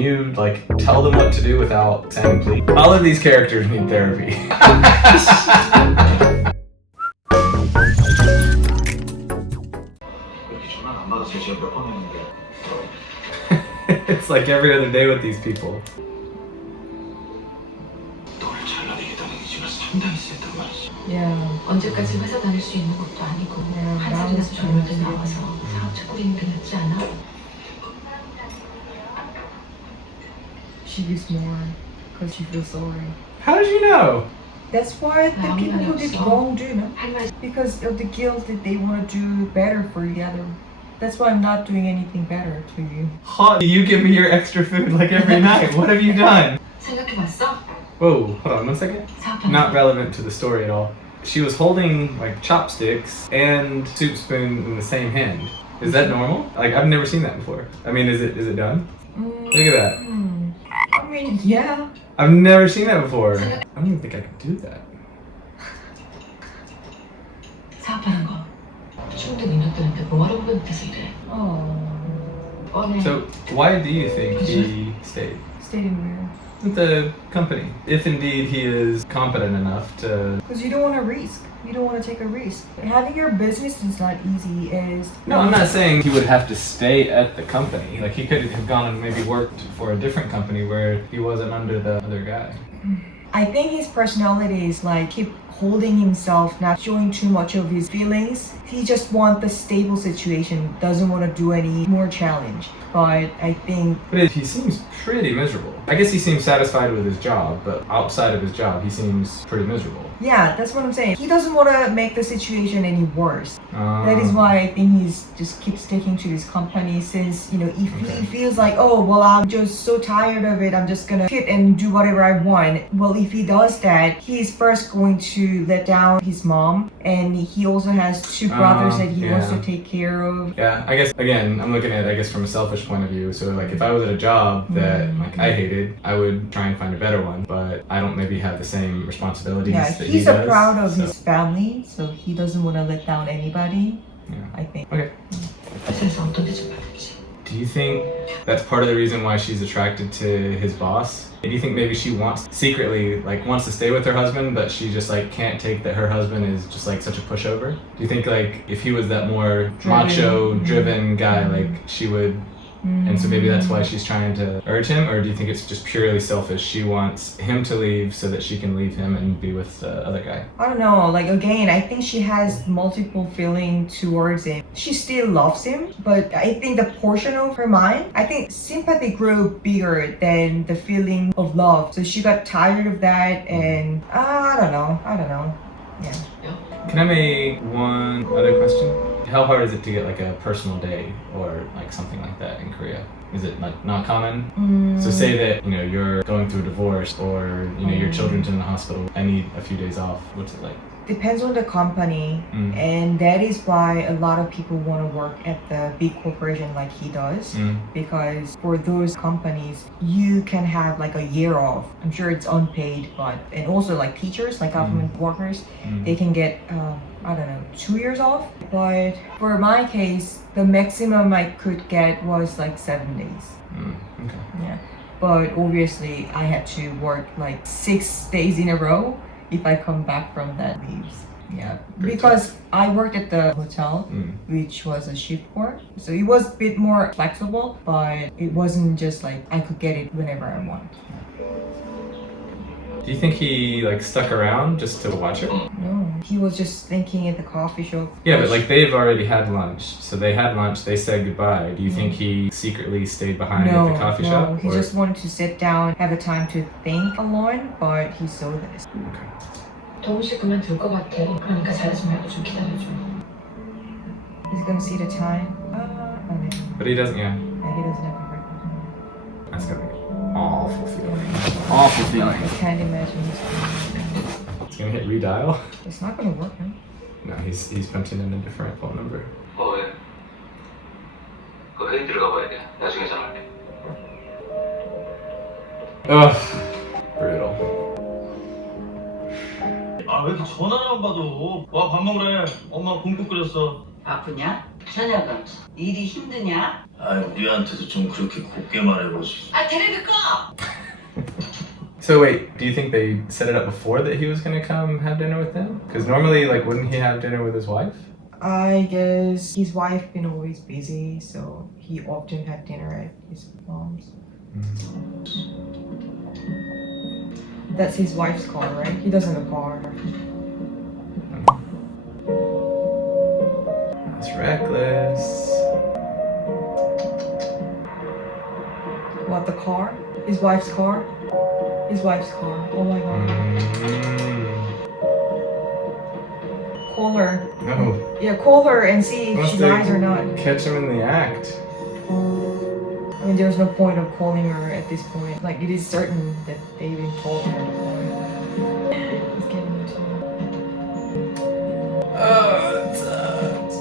you like tell them what to do without saying please? All of these characters need therapy. It's like every other day with these people. Yeah. 언제까지 회사 다닐 수 있는 것도 아니고 한 살이라도 젊을 때 나와서 사업 차리는 게 낫지 않아? She gives more because she feels sorry. How did you know? That's why the people who did wrong do, no? 할 말. Because of the guilt that they want to do better for the other. That's why I'm not doing anything better to you. You give me your extra food like every night. What have you done? 생각해봤어? Whoa, hold on one second. 사업하는 Not relevant to the story at all. She was holding like chopsticks and soup spoon in the same hand. Is that normal? Like I've never seen that before. I mean, is it done? Look at that. I mean, yeah. I've never seen that before. I don't even think I could do that. 사업하는 거. 충분히 인력들한테 뭐하러 보는 듯해서 이래. Oh. 뻔해. So why do you think he stayed Stayed in where? with the company? If indeed he is competent enough to. Because you don't want to risk. You don't want to take a risk. Having your business is not easy. No, I'm not saying he would have to stay at the company. Like he could have gone and maybe worked for a different company where he wasn't under the other guy. I think his personality is like keep holding himself, not showing too much of his feelings. He just wants the stable situation, doesn't want to do any more challenge. But I think But he seems pretty miserable. I guess he seems satisfied with his job, but outside of his job, he seems pretty miserable. yeah, that's what I'm saying. He doesn't want to make the situation any worse. That is why I think he's just keeps sticking to his company since, you know, if he feels like, oh, well, I'm just so tired of it, I'm just gonna quit and do whatever I want. Well, if he does that, he's first going to let down his mom, and he also has two brothers that he wants to yeah. take care of. Yeah, I guess again, I'm looking at it, I guess from a selfish point of view. So like if I was at a job that like I hated, I would try and find a better one, but I don't maybe have the same responsibilities Yeah, that he's he does. proud of so. his family, so he doesn't want to let down anybody, Yeah. I think. Okay. 회사에서 어떤 대접 받을지. Do you think that's part of the reason why she's attracted to his boss? Do you think maybe she secretly wants to stay with her husband, but she just like can't take that her husband is just like such a pushover? Do you think like if he was that more macho driven guy, like she would, and so maybe that's why she's trying to urge him? Or do you think it's just purely selfish? She wants him to leave so that she can leave him and be with the other guy? I don't know, like again, I think she has multiple feelings towards him. She still loves him, but I think the portion of her mind, I think sympathy grew bigger than the feeling of love. So she got tired of that and I don't know. Yeah. Can I make one other question? How hard is it to get like a personal day or like something like that in Korea? Is it like not common? So say that, you know, you're going through a divorce or, you know, your children's in the hospital. I need a few days off. What's it like? Depends on the company, and that is why a lot of people want to work at the big corporation like he does, because for those companies you can have like a year off. I'm sure it's unpaid, but and also like teachers, like government workers, they can get I don't know, 2 years off. But for my case, the maximum I could get was like 7 days. Okay. Yeah, but obviously I had to work like 6 days in a row if I come back from that leaves. Yeah, Pretty because I worked at the hotel, which was a shift work, so it was a bit more flexible, but it wasn't just like I could get it whenever I want. Do you think he like stuck around just to watch her? No, he was just thinking at the coffee shop. Yeah, but like they've already had lunch. So they had lunch, they said goodbye. Do you think he secretly stayed behind at the coffee shop? No, he just wanted to sit down, have a time to think alone, but he saw this. Okay. 동실 그만둘 것 같아. 그러니까 잘하지 말고 좀 기다려줘. He's gonna see the time. Oh, no. But he doesn't, yeah. Yeah, he doesn't have a breakfast. That's gonna be awful feeling. Awful feeling. I can't imagine he's It's gonna hit redial. It's not gonna work, huh? No, he's punching in a different phone number. 왜? 그 회의 들어가 봐야 돼. 나중에 전화할게. Ugh. Brutal. 아, 왜 이렇게 전화를 안 받아? 와, 밥 먹으래. 엄마 곰국 끓였어. 바쁘냐? 저녁은 일이 힘드냐? 아, 우리한테도 좀 그렇게 곱게 말해보지. 아 텔레비 꺼! So wait, do you think they set it up before that he was gonna come have dinner with them? Because normally, like, wouldn't he have dinner with his wife? I guess his wife been always busy, so he often had dinner at his mom's. That's his wife's car, right? He doesn't have a car. That's reckless. What, the car? His wife's car? His wife's car. Oh my god. Call her. No. Yeah, call her and see if Must she they lies or not. catch him in the act. I mean, there's no point of calling her at this point. Like, it is certain that they even told her. He's getting into Oh, that sucks.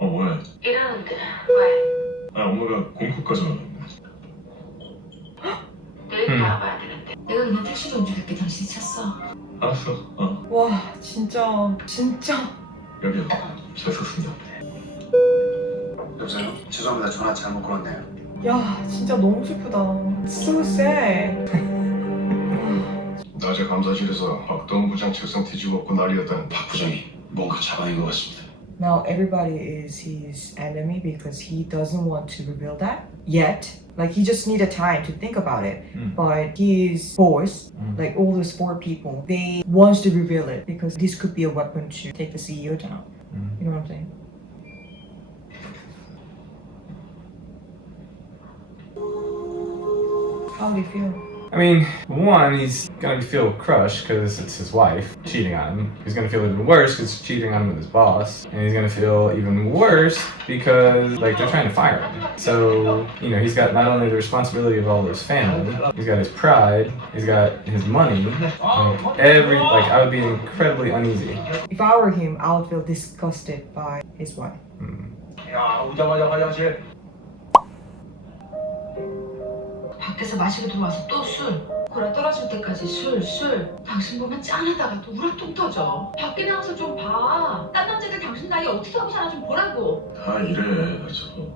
왜? 이러는데 왜? 아, 엄마가 곰국까지 먹었네. 내일 나와봐야 되는데 내가 그냥 택시로 움직일게. 당신이 찼어. 알았어. 와, 진짜. 여기요. 잘 썼습니다. 여보세요? 죄송합니다. 전화 잘못 걸었네요. 야, 진짜 너무 슬프다. So sad. 낮에 감사실에서 박동훈 부장 책상 뒤집어엎고 난리였던 박 부장이 뭔가 자방인 것 같습니다. Now everybody is his enemy because he doesn't want to reveal that yet. Like, he just needed time to think about it. But his boss, like all those 4 people, they wants to reveal it because this could be a weapon to take the CEO down. You know what I'm saying? How do you feel? I mean, one, he's gonna feel crushed because it's his wife cheating on him. He's gonna feel even worse because he's cheating on him with his boss. And he's gonna feel even worse because, like, they're trying to fire him. So, you know, he's got not only the responsibility of all of his family, he's got his pride, he's got his money. Like, I would be incredibly uneasy. If I were him, I would feel disgusted by his wife. 야, 오자마자 화장실. 밖에서 마시고 들어와서 또 술. 고라 떨어질 때까지 술. 당신 보면 짠하다가도 우라통 터져. 밖에 나가서 좀 봐. 딴 남자들 당신 나이 어떻게 하고 사나 좀 보라고. 다 이래, 저거.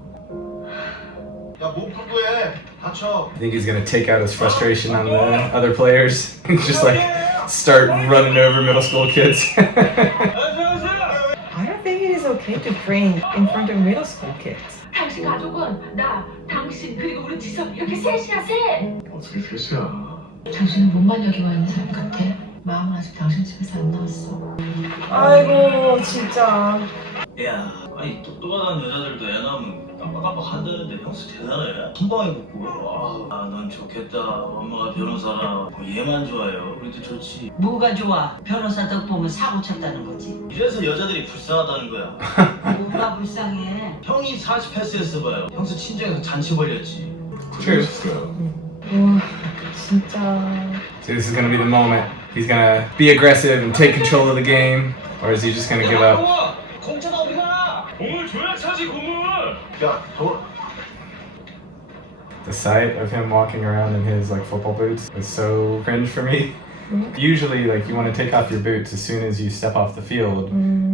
야, 몸 풀고 해. 다쳐. I think he's gonna take out his frustration on the other players and just, like, start running over middle school kids. I don't think it is okay to drink in front of middle school kids. 당신 가족은 나, 당신 그리고 우리 지섭 이렇게 셋이야 셋. 어떻게 셋이야? 당신은 몸만 여기 와 있는 사람 같아. 마음은 아직 당신 집에서 안 나왔어. 아이고, 진짜. 야, 아니 똑똑하다는 여자들도 애 낳으면 깜빡깜빡 한다는데 형수 대단해. 한 방에 붙고. 넌 좋겠다. 엄마가 변호사라. 얘만 좋아해요. 우리도 좋지. 뭐가 좋아? 변호사 덕 보면 사고 쳤다는 거지. 이래서 여자들이 불쌍하다는 거야. 뭐가 불쌍해? 형이 40 패스했어 봐요. 형수 친정에서 잔치 벌렸지. True. 와, 진짜. So this is gonna be the moment. He's gonna be aggressive and take control of the game, or is he just gonna give up? 공짜가 어디가? 공을 줘야 차지 공을. 야, 더. The sight of him walking around in his, like, football boots is so cringe for me. Usually, like, you want to take off your boots as soon as you step off the field,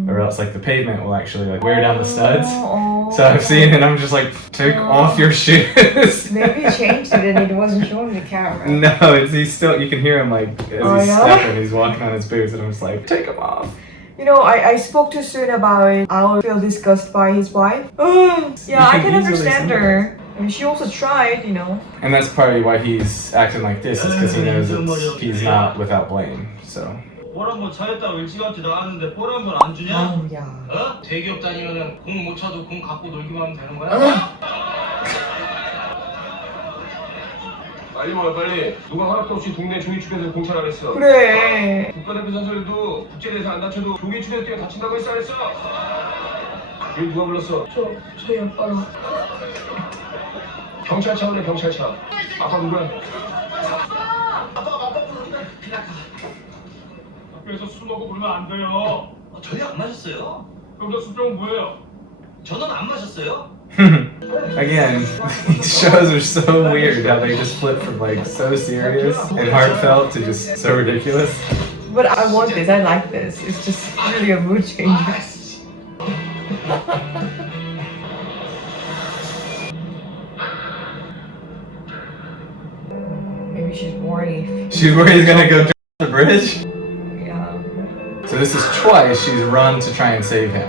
or else, like, the pavement will actually, like, wear down the studs. So I've seen it, I'm just like, take off your shoes. Maybe he changed it and it wasn't showing the camera. No, he's still, you can hear him, like, as he's yeah? stepping, he's walking on his boots, and I'm just like, take them off. You know, I spoke too soon about it. I would feel disgusted by his wife. Yeah, I can understand her. And she also tried, you know. And that's probably why he's acting like this, is because he knows that he's not without blame, so. 볼 한 번 차겠다고 일찌감치 나왔는데 볼 한 번 안 주냐? 아우, 야. 어? 대기업 다니면은 공 못 차도 공 갖고 놀기만 하면 되는 거야? 빨리 먹어 빨리. 누가 허락도 없이 동네 종이축에서 공차라 그랬어. 그래. 국가대표 선수들도 국제대회에서 안 다쳐도 종이축에서 뛰어 다친다고 했어 안 했어? 여기 누가 불렀어? 저희 아빠로. 경찰차 오래 경찰차. 아빠 누구야? 학교에서 술 먹고 그러면 안 돼요. 저희 안 마셨어요. 그럼 너 술병은 뭐예요? 저는 안 마셨어요. Again, these shows are so weird how they just flip from like so serious and heartfelt to just so ridiculous. But I want this. I like this. It's just really a mood changer. Maybe she's worried. She's worried he's gonna go the bridge. Yeah. So this is twice she's run to try and save him.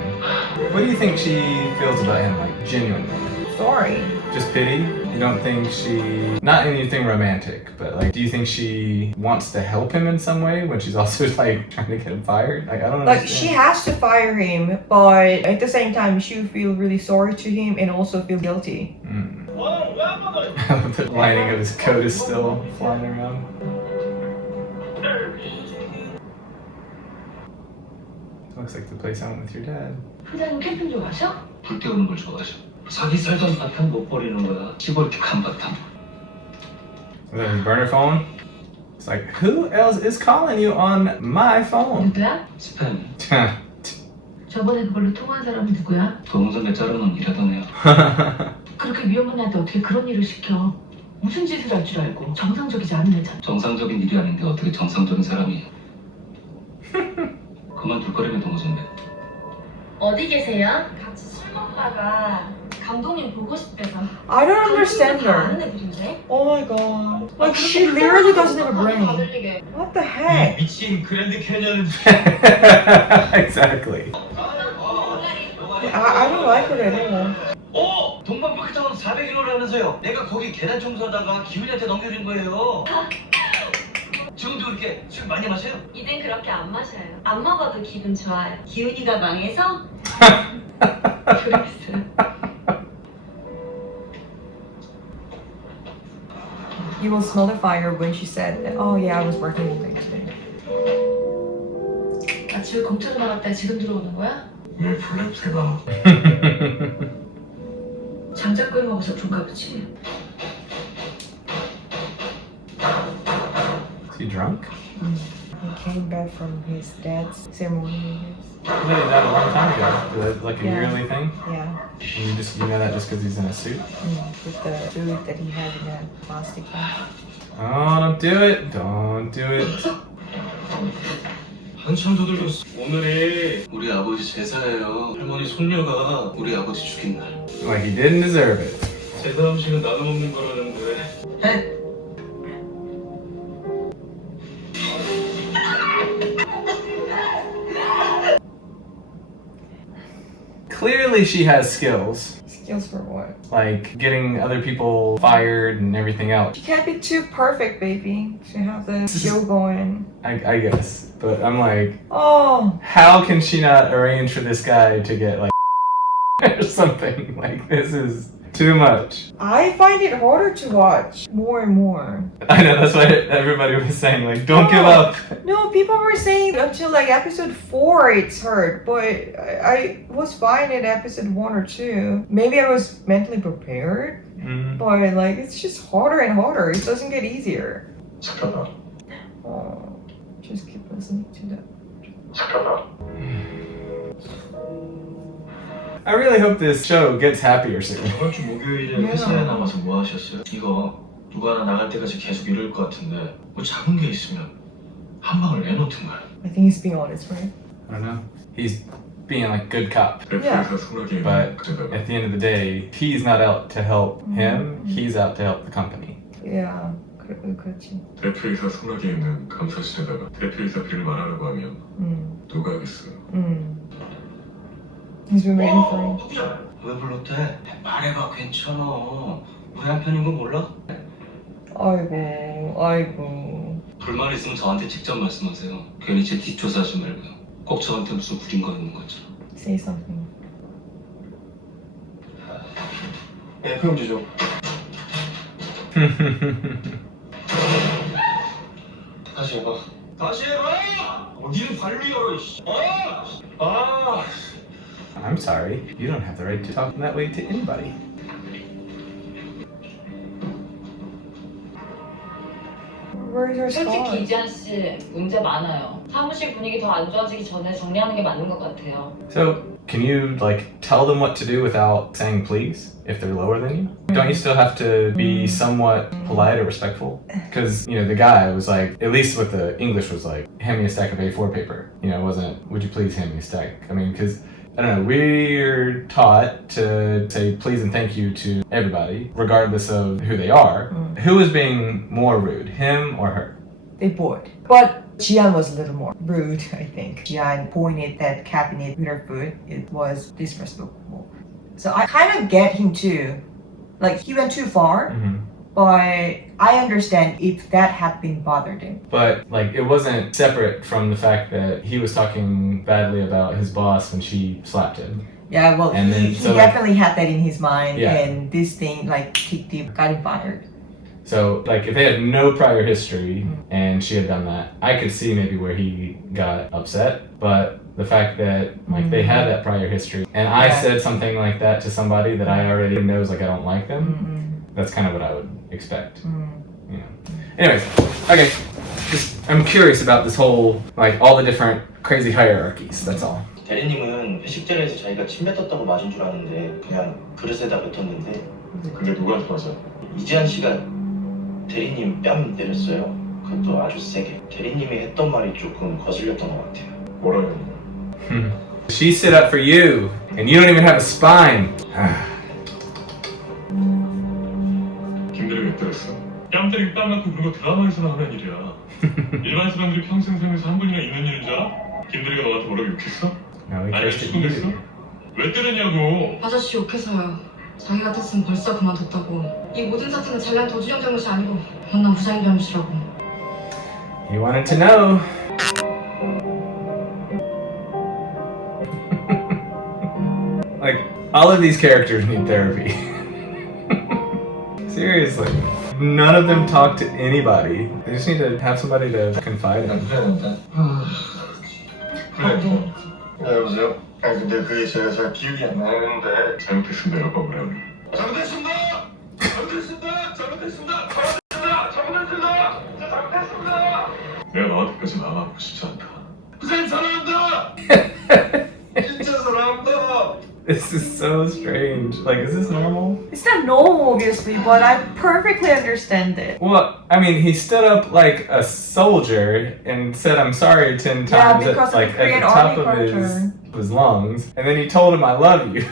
What do you think she feels about him, like genuinely? Sorry. Just pity? You don't think she, not anything romantic, but like, do you think she wants to help him in some way when she's also like trying to get him fired? Like, I don't know. Like she has to fire him, but at the same time she feel really sorry to him and also feel guilty. The lining of his coat is still flying around. Looks like the place I went with your dad. 부장님 캠핑 좋아하셔? 불 때우는 걸 좋아하셔. 자기 살던 바탕 못 버리는 거야. 시골 한바탕. Is that his burner phone? It's like, who else is calling you on my phone? 누구야? 스팸. 저번에 그걸로 통화한 사람은 누구야? 동선배 자르는 일하던 애야. 그렇게 위험한 애한테 어떻게 그런 일을 시켜? 무슨 짓을 할 줄 알고 정상적이지 않은 애잖아. 정상적인 일이 아닌데 어떻게 정상적인 사람이야. 그만둘 거라며 동선배. 어디 계세요? 같이 술 먹다가 감독님 보고 싶대서. I don't understand 다 아는 her. 애들인데? Oh my god. Like she literally doesn't have a 다 brain. 들리게. What the heck? 미친 그랜드 캐년. Exactly. I don't like her at all. 동방파크타운 401호라면서요. 내가 거기 계단 청소하다가 기훈이한테 넘겨준 거예요. 지금도 그렇게 술 많이 마셔요? 이젠 그렇게 안 마셔요. 안 먹어도 기분 좋아요. 기훈이가 망해서? 그랬어요. You will smell the fire when she said that, oh yeah, I was working all day today. 나 집에 공짜로 나갔다 지금 들어오는 거야? 왜 불냄새가? 장작구이 먹어서 그런가 보지. Is he drunk? He came back from his dad's ceremony. He did that a long time ago. Is that like a Yeah. yearly thing? Yeah, And you know that just because he's in a suit? with the food that he had in that plastic bag. Oh, don't do it. Don't do it. 한참 두들겼어. 오늘이 우리 아버지 제사예요. 할머니 손녀가 우리 아버지 죽인 날. Like he didn't deserve it. 제사 음식은 나눠 먹는 거라는데. Clearly she has skills. Skills for what? Like getting other people fired and everything else. You can't be too perfect, baby. You have the skill going. I guess. But I'm like, Oh, how can she not arrange for this guy to get like or something? Like this is too much. I find it harder to watch more and more. I know, that's why everybody was saying like, don't give up. No, people were saying until like episode 4 it's hard, but I was fine at episode 1 or 2. Maybe I was mentally prepared, but like it's just harder and harder. It doesn't get easier. 잠깐만. Oh, just keep listening to that. 잠깐만. I really hope this show gets happier soon. 이번 주 목요일에 회사에 남아서 뭐 하셨어요? 이거 누가 하나 나갈 때까지 계속 이럴 것 같은데 뭐 작은 게 있으면 한 방울 내놓든가. I think he's being honest, right? I don't know. He's being like good cop. 래프에서 소나기 But 그대가. at the end of the day, he's not out to help him. He's out to help the company. Yeah, 그렇지. 대표이사 소나기에 있는 감사실에다가 대표이사 비를 말하라고 하면 누가 하겠어요? He's been waiting for him. 누구야? 왜 불렀대? 말해봐 괜찮아. 우리 한편인 거 몰라? 아이고. 불만 있으면 저한테 직접 말씀하세요. 괜히 제 뒷조사하지 말고요. 꼭 저한테 무슨 부린거 있는 것처럼. Say something. 예, 표용지 줘. 다시 해봐. 다시 해봐! 어디를 발로 열어, 이씨. I'm sorry. You don't have the right to talk that way to anybody. Where's your 솔직히 scar? 이지한 씨 문제 많아요. 사무실 분위기 더 안 좋아지기 전에 정리하는 게 맞는 것 같아요. So, can you like tell them what to do without saying please if they're lower than you? Don't you still have to be somewhat polite or respectful? Because, you know, the guy was like, at least with the English was like, hand me a stack of A4 paper. You know, it wasn't, would you please hand me a stack? I mean, because I don't know, we're taught to say please and thank you to everybody, regardless of who they are. Who is being more rude, him or her? They bored. But Jian was a little more rude, I think. Jian pointed that cabinet with her foot. It was disrespectful. So I kind of get him too. Like, he went too far, but I understand if that had been bothered him. But like, it wasn't separate from the fact that he was talking badly about his boss when she slapped him. Yeah, well, And then- he so, like- definitely had that in his mind, Yeah. and this thing, like, kicked him, got him fired. So, like, if they had no prior history and she had done that, I could see maybe where he got upset. But the fact that, like, they had that prior history and I Yeah. said something like that to somebody that I already knows, like, I don't like them, that's kind of what I would expect. You know. Anyways, okay. Just, I'm curious about this whole, like, all the different crazy hierarchies. That's all. 대리님은 회식 자리에서 자기가 침 뱉었다고 맞은 줄 아는데 그냥 그릇에다 뱉었는데 근데 누구한테 맞아? 이지한 씨가 대리님 뺨 때렸어요. 그것도 아주 세게. 대리님이 했던 말이 조금 거슬렸던 것 같아요. 뭐라냐? She stood up for you and you don't even have a spine. 김대리 왜 때렸어? 뺨 때리고 뺨 맞고 그런 거 드라마에서나 하는 일이야. 일반 사람들이 평생 살면서 한 번이나 있는 일인 줄 알아? 김대리가 너한테 뭐라고 욕했어? No, he 아니 cursed at 추궁했어? you. 왜 때렸냐고? 아저씨 욕해서요. 자기 같았으면 벌써 그만뒀다고. 이 모든 사태는 잘난 도준영 잘못이 아니고 연남 부장님 잘못이라고. He wanted to know. Like, all of these characters need therapy. Seriously. None of them talk to anybody. They just need to have somebody to confide in. 그래. 여보세요? 아니 근데 그게 제가 잘 기억이 안 나는데 잘못했습니다. 여보 그래요. 잘못했습니다! 잘못했습니다! 잘못했습니다! 잘못했습니다! 잘못했습니다! 진짜 잘못했습니다! 내가 너한테까지 나가고 싶지 않다. 부장님 사랑한다! 진짜 사랑한다! This is so strange. Like, is this normal? It's not normal, obviously, but I perfectly understand it. Well, I mean, he stood up like a soldier and said, "I'm sorry" 10 Yeah, times, because of the at the Korean top army of culture. his lungs, and then he told him, "I love you."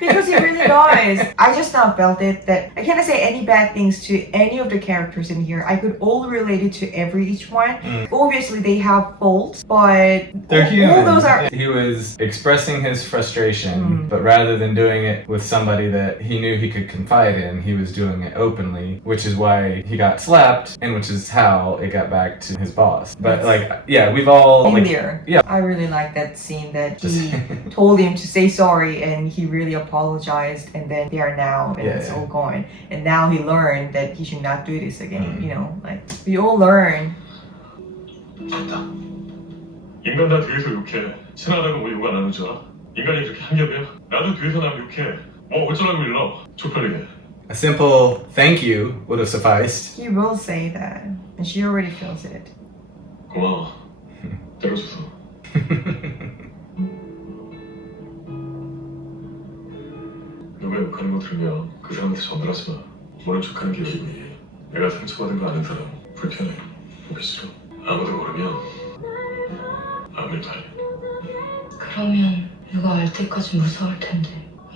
Because he really does. I just now felt it that I cannot say any bad things to any of the characters in here. I could all relate it to each one. Obviously, they have faults, but They're human. all those are. He was expressing his frustration, but rather than doing it with somebody that he knew he could confide in, he was doing it openly, which is why he got slapped, and which is how it got back to his boss. But like, yeah, we've all In like, there. yeah. I really like that scene that Just- he told him to say sorry and he really apologized and then they are now and it's Yeah. all gone. And now he learned that he should not do this again, you know, like we all learn. 됐다. 인간 다 뒤에서 욕해. 친하다고 뭐 욕 안 하는 줄 알아? 인간이 그렇게 한겹이야? 나도 뒤에서 남 욕해. 뭐 어쩌라고 일러? 쪽팔리게. A simple thank you would have sufficed. He will say that and she already feels it. 고마워. 때려줘서. 누가 욕하는 거 들으면 그 사람한테 전화를 하지 마. 모른 척하는 게 일이니. 내가 상처받은 거 아는 사람 불편해. 보기 싫어. 아무도 모르면 아무도 안 해. 그러면 누가 알 때까지 무서울 텐데.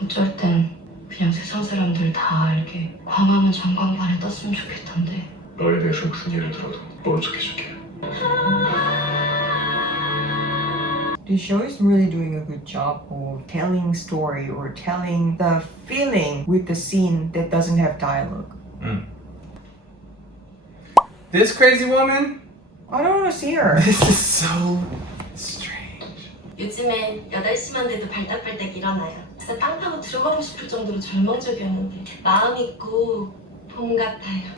어쩔 땐 그냥 세상 사람들 다 알게 광화문 전광판에 떴으면 좋겠던데. 너에 대해서 무슨 일을 들어도 모른 척 해줄게. The show is really doing a good job of telling story or telling the feeling with the scene that doesn't have dialogue. This crazy woman? I don't want to see her. This is so strange. 요즘엔 8시만 돼도 발딱발딱 일어나요. 진짜 땅 파고 들어가고 싶을 정도로 절망적이었는데 마음 있고 봄 같아요.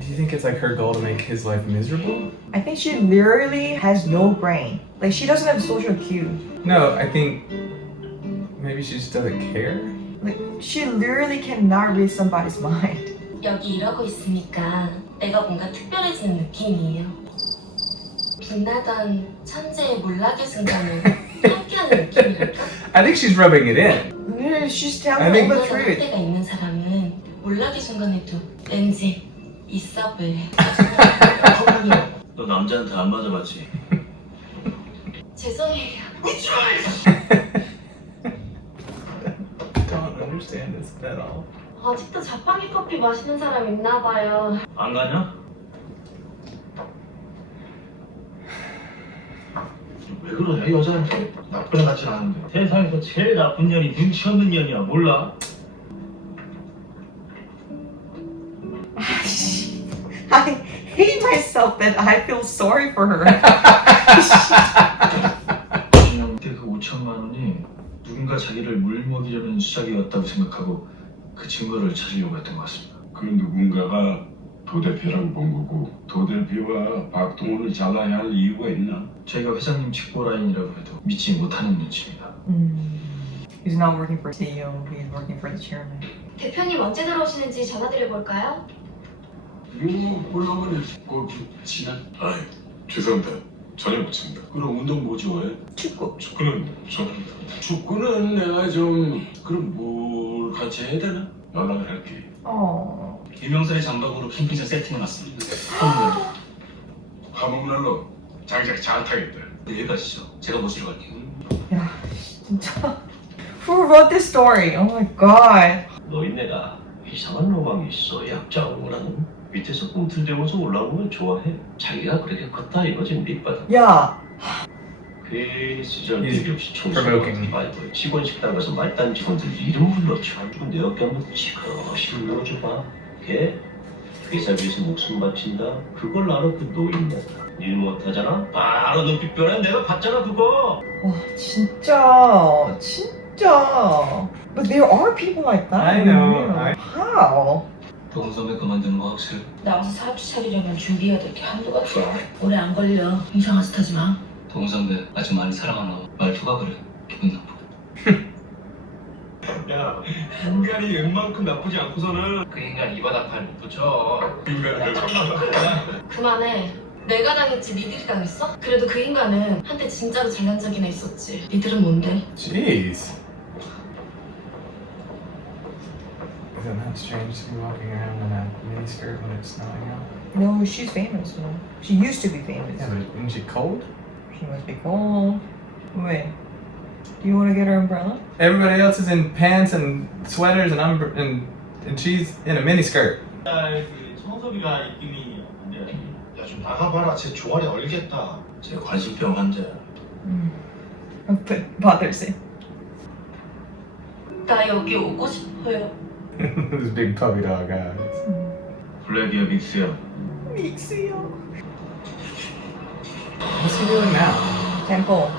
Do you think it's like her goal to make his life miserable? I think she literally has no brain. Like she doesn't have social cue. No, I think maybe she just doesn't care. Like she literally cannot read somebody's mind. 여기 이러고 있으니까 내가 뭔가 특별해지는 느낌이에요. 빛나던 천재의 몰락의 순간을 함께하는 느낌이랄까? I think she's rubbing it in. Yeah, she's I telling think- all the 빛나던 truth. 한때가 있는 사람은 몰락의 순간에도 왠지 있어 보여. 너 남자한테 안 맞아봤지? 죄송해요. Don't understand this at all. 아직도 자판기 커피 마시는 사람 있나 봐요. 안 가냐? 왜 그러냐 여자한테 나쁜 애 같진 않은데 세상에서 제일 나쁜 년이 눈치 없는 년이야 몰라? I hate myself that I feel sorry for her. 그냥 그때 그 5천만 원이 누군가 자기를 물먹이려는 수작이었다고 생각하고 그 증거를 찾으려고 했던 것 같습니다. 그 누군가가 도대표라고 본 거고 도대표가 박동원을 잘라야 할 이유가 있나? 저희가 회장님 직보라인이라고 해도 믿지 못하는 눈치입니다. He's not working for CEO, he's working for the chairman. 대표님 언제 들어오시는지 전화드려볼까요? 올라오면 거기 지나? 아이 죄송합니다. 전혀 못 친다. 그럼 운동 뭐 좋아해? 축구. 축구는 좋아합니다. 축구는 내가 좀 그럼 뭘 같이 해야 되나? 연락을 할게. 유명사의 장박으로 캠핑장 세팅해놨습니다. 화목난로 장작 잘 타겠다. 내일 가시죠. 제가 모시러 갈게요. 야, 진짜. Who wrote this story? Oh my god. 너희네가 이상한 로망이 있어. 약자오라는 밑에서 꿈틀대면서 올라오는 걸 좋아해. 자기가 그렇게 컸다 이거지 밑바닥. 야, 괜히 시절 He's 대비 없이 provoking. 총수하지 말고 직원 식당 가서 말단 직원들 이름 불러쳐. 그리고 내 어깨 한번 지그시 눌러줘봐. 걔 회사 위해서 목숨 바친다. 그걸 알아 그 노인네가. 일 못하잖아? 바로 눈빛 변해. 내가 봤잖아 그거. 와, 진짜. But there are people like that. I know. How? 동선배 그만두는 거 확실해? 나와서 사업주 차리려면 준비해야 될 게 한두 가지야. 오래 안 걸려. 이상한 짓 하지 마. 동선배 아직 많이 사랑하나 봐. 말투가 그래. 기분 나빠. 야 인간이 웬만큼 나쁘지 않고서는 그 인간 이 바닥판 못 붙여. 인간을 그만해. 내가 당했지 니들이 당했어? 그래도 그 인간은 한때 진짜로 잘난 적이나 있었지. 니들은 뭔데? Jeez. Isn't that strange to be walking around in a miniskirt when it's snowing out? No, she's famous. No? She used to be famous. Yeah, but isn't she cold? She must be cold. Wait. Do you want to get her umbrella? Everybody else is in pants and sweaters and she's in a miniskirt. 그 청소비가 입김이 안 돼. 야좀 나가봐라. 쟤 종아리 얼겠다. 제 관심병 환자야. But bothers him. 나 여기 오고 싶어요. This big puppy dog guys. 블랙이야 믹스야. Mixio. What's he doing now? Temple.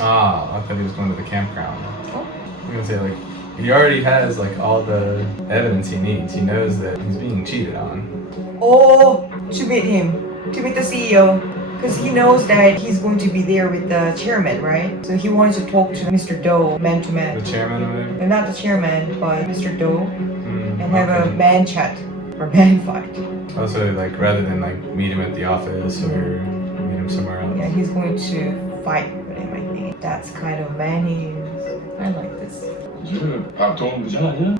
Ah, I thought he was going to the campground. Oh. I'm gonna say like he already has like all the evidence he needs. He knows that he's being cheated on. Oh, to meet him. To meet the CEO. Because he knows that he's going to be there with the chairman, right? So he wants to talk to Mr. Doe man to The man. chairman or whatever. And not the chairman, but Mr. Doe. Mm, And have a okay. man chat. Or man fight. Also, like rather than like meet him at the office or meet him somewhere else. Yeah, he's going to fight with him, I think. That's kind of man he is. I like this. 저 박동원 부장 아니야?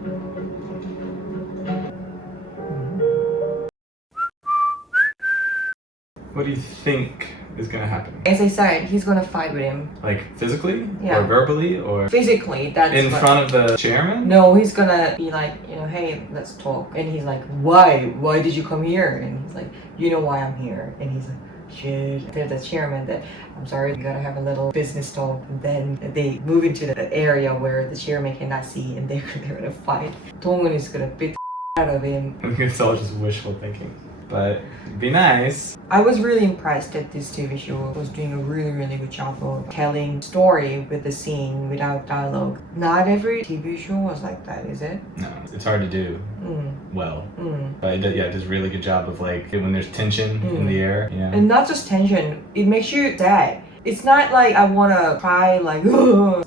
What do you think is gonna happen? As I said, he's gonna fight with him. Like physically Yeah. or verbally or Physically, that's in what- front of the chairman? No, he's gonna be like, hey, let's talk. And he's like, why? Why did you come here? And he's like, you know why I'm here. And he's like, shit. They're the chairman that, I'm sorry, we gotta have a little business talk. And then they move into the area where the chairman cannot see and they're gonna fight. Dongwon is gonna beat the out of him. I think it's all just wishful thinking. But it'd be nice. I was really impressed that this TV show was doing a really, really good job of telling story with the scene without dialogue. Not every TV show was like that, is it? No, it's hard to do well. But it does a really good job of like when there's tension in the air. You know? And not just tension, it makes you sad. It's not like I wanna cry like,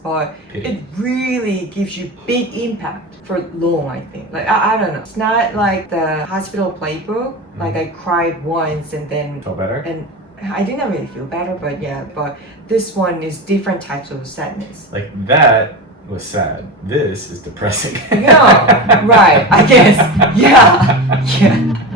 but Pity. it really gives you big impact for long, I think. Like, I don't know. It's not like the hospital playbook, like I cried once and then, Felt better? and I did not really feel better, but yeah, but this one is different types of sadness. Like that was sad. This is depressing. Yeah, right, I guess. Yeah, yeah.